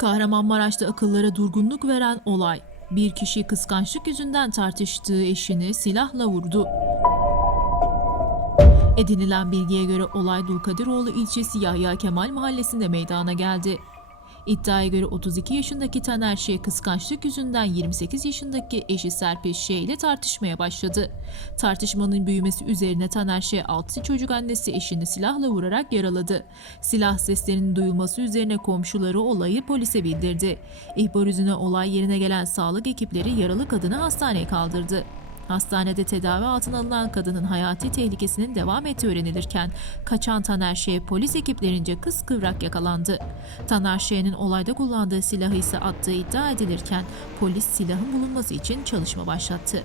Kahramanmaraş'ta akıllara durgunluk veren olay. Bir kişi kıskançlık yüzünden tartıştığı eşini silahla vurdu. Edinilen bilgiye göre olay Dulkadiroğlu ilçesi Yahya Kemal mahallesinde meydana geldi. İddiaya göre 32 yaşındaki Taner Şeh kıskançlık yüzünden 28 yaşındaki eşi Serpil Şeh ile tartışmaya başladı. Tartışmanın büyümesi üzerine Taner Şeh 6 çocuk annesi eşini silahla vurarak yaraladı. Silah seslerinin duyulması üzerine komşuları olayı polise bildirdi. İhbar üzerine olay yerine gelen sağlık ekipleri yaralı kadını hastaneye kaldırdı. Hastanede tedavi altına alınan kadının hayati tehlikesinin devam ettiği öğrenilirken kaçan Taner Şeh polis ekiplerince kıskıvrak yakalandı. Taner Şeh'in olayda kullandığı silahı ise attığı iddia edilirken polis silahın bulunması için çalışma başlattı.